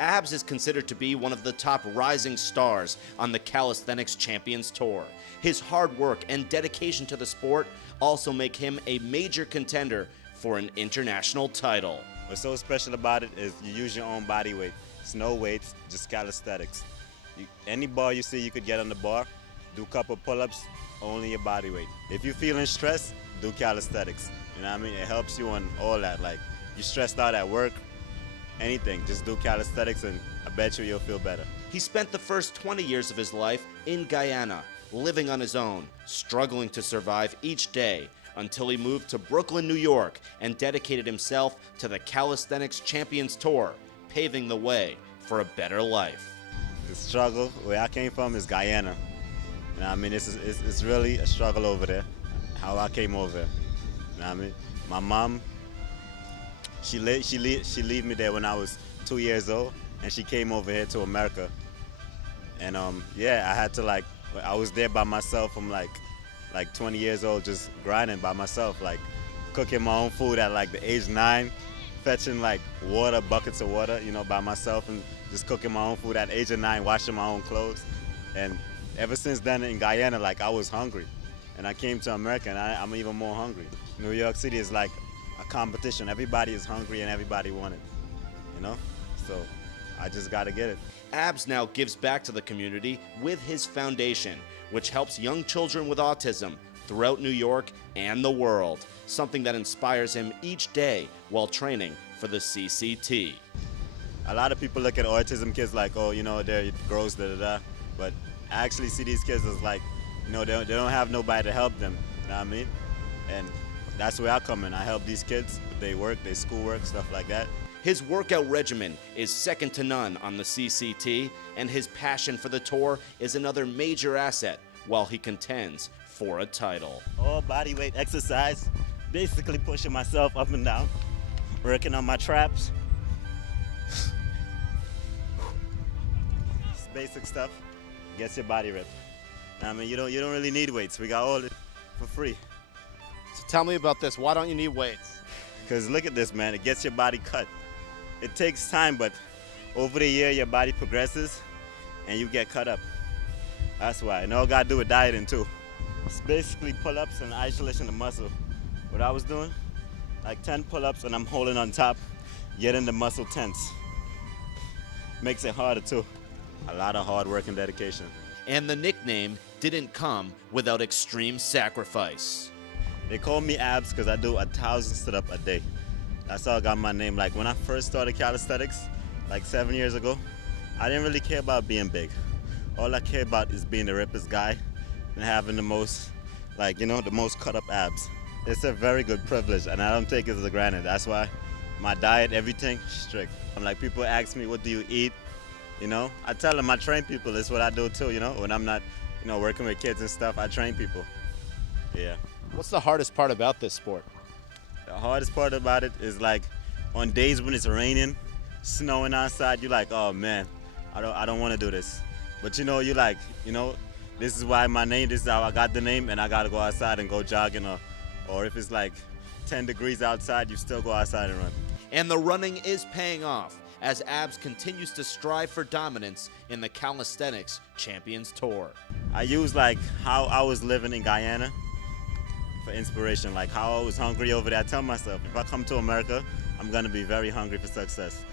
Abs is considered to be one of the top rising stars on the Calisthenics Champions Tour. His hard work and dedication to the sport also make him a major contender for an international title. What's so special about it is you use your own body weight. It's no weights, just calisthenics. Any bar you see you could get on the bar, do a couple pull-ups, only your body weight. If you're feeling stressed, do calisthenics. You know what I mean? It helps you on all that. Like, you're stressed out at work, anything, just do calisthenics and I bet you'll feel better. He spent the first 20 years of his life in Guyana, living on his own, struggling to survive each day until he moved to Brooklyn, New York and dedicated himself to the Calisthenics Champions Tour, paving the way for a better life. The struggle, where I came from is Guyana. You know what I mean? It's really a struggle over there, how I came over there. You know what I mean? My mom, she left me there when I was 2 years old, and she came over here to America. And yeah, I had to I was there by myself from like 20 years old, just grinding by myself, like cooking my own food at like the age 9, fetching like water, buckets of water, you know, by myself, and just cooking my own food at the age of 9, washing my own clothes. And ever since then in Guyana, like I was hungry. And I came to America and I'm even more hungry. New York City is like a competition. Everybody is hungry and everybody wants it, you know? So I just gotta get it. Abs now gives back to the community with his foundation, which helps young children with autism throughout New York and the world, something that inspires him each day while training for the CCT. A lot of people look at autism kids like, oh, you know, they're gross, da-da-da. But I actually see these kids as like, you know, they don't have nobody to help them, you know what I mean? And that's where I come in. I help these kids with their work, their schoolwork, stuff like that. His workout regimen is second to none on the CCT, and his passion for the tour is another major asset while he contends for a title. All body weight exercise, basically pushing myself up and down, working on my traps. It's basic stuff, gets your body ripped. I mean, you don't really need weights. We got all it for free. So tell me about this. Why don't you need weights? Because look at this, man. It gets your body cut. It takes time, but over the year, your body progresses and you get cut up. That's why. And all got to do with dieting, too. It's basically pull-ups and isolation of muscle. What I was doing, like 10 pull-ups and I'm holding on top, getting the muscle tense. Makes it harder, too. A lot of hard work and dedication. And the nickname didn't come without extreme sacrifice. They call me Abs because I do 1,000 sit-ups a day. That's how I got my name. Like when I first started calisthenics, like 7 years ago, I didn't really care about being big. All I care about is being the rippest guy and having the most, like, you know, the most cut up abs. It's a very good privilege and I don't take it as granted. That's why my diet, everything, strict. I'm like, people ask me, what do you eat? You know, I tell them I train people. It's what I do too, you know, when I'm not, you know, working with kids and stuff, I train people. Yeah. What's the hardest part about this sport? The hardest part about it is like on days when it's raining, snowing outside, you're like, oh man, I don't want to do this. But you know, you like, you know, this is why my name, this is how I got the name, and I got to go outside and go jogging, or if it's like 10 degrees outside, you still go outside and run. And the running is paying off as Abs continues to strive for dominance in the Calisthenics Champions Tour. I use like how I was living in Guyana for inspiration, like how I was hungry over there. I tell myself, if I come to America, I'm gonna be very hungry for success.